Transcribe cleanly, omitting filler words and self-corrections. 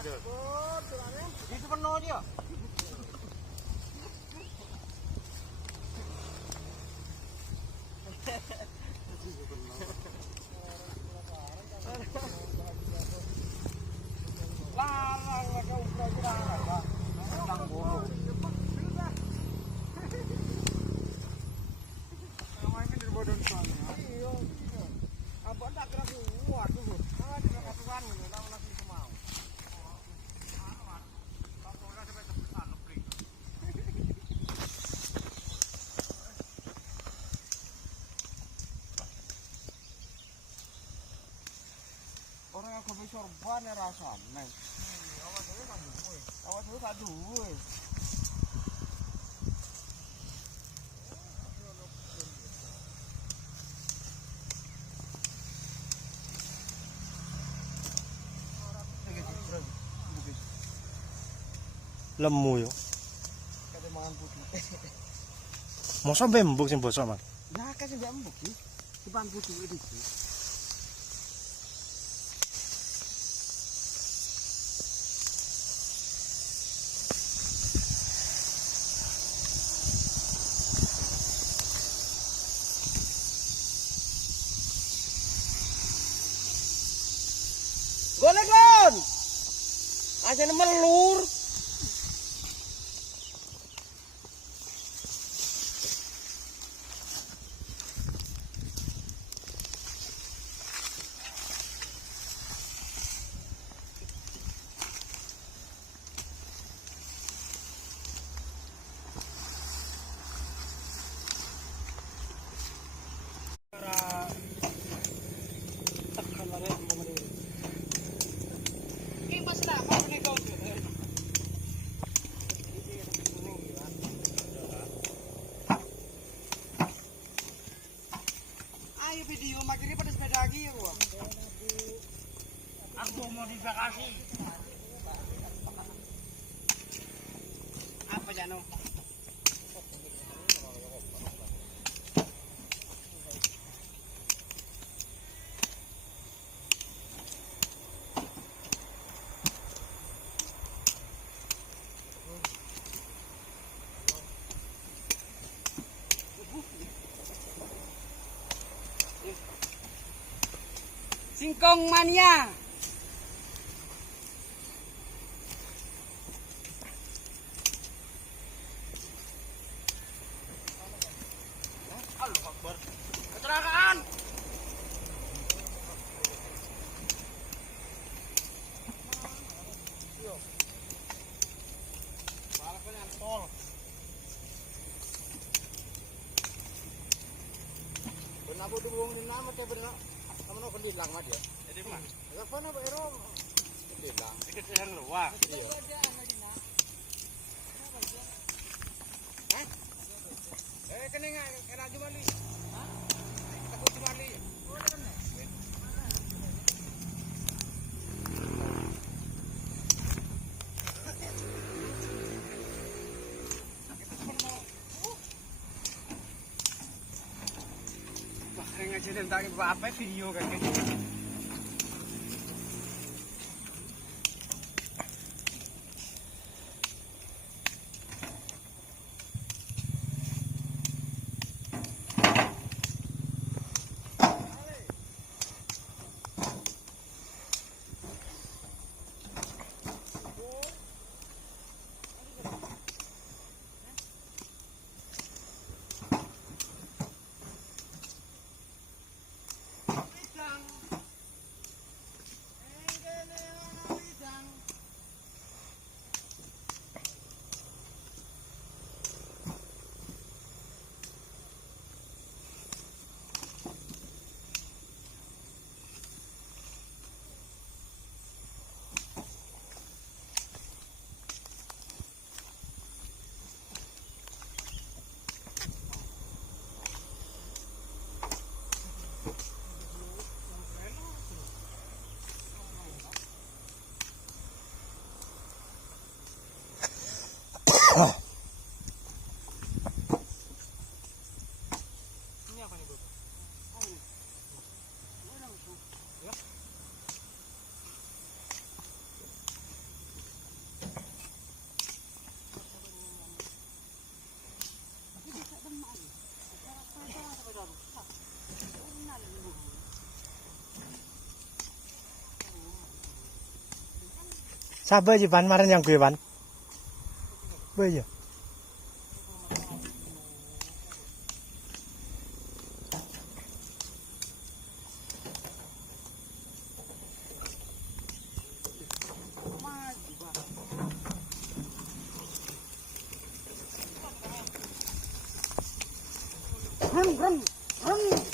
gitu. Itu penuh aja. Orang yang kopi sorban ya rasanya. Awak dulu kan duwe. Awak dulu kan duwe. Lemu yo. Kate mangan putih. Mosok mbembuk sing bosok, Mas. Nah, kasih mbembuk iki. Dipan putih iki. Golek lon. Ajane melur. Ayo video makanya pada sepeda lagi ya gua. Aku modifikasi. Apa Jano? Singkong mania. Allah Akbar. Kecelakaan. Yo. Balapan tol. Benabu dubung di nama kayak benar. Kamu nak kendilang mah dia. Jadi mah. Apa nak ero? Kendilang. Dikit yang luar. Iya. Hah? Kening era Jumali. Hah? Aku Jumali. Oh, kan. Ngajarin tentang apa video kan gitu. Sabar aja Pan, kemarin yang gue Pan. Boy ya. Run, run, run.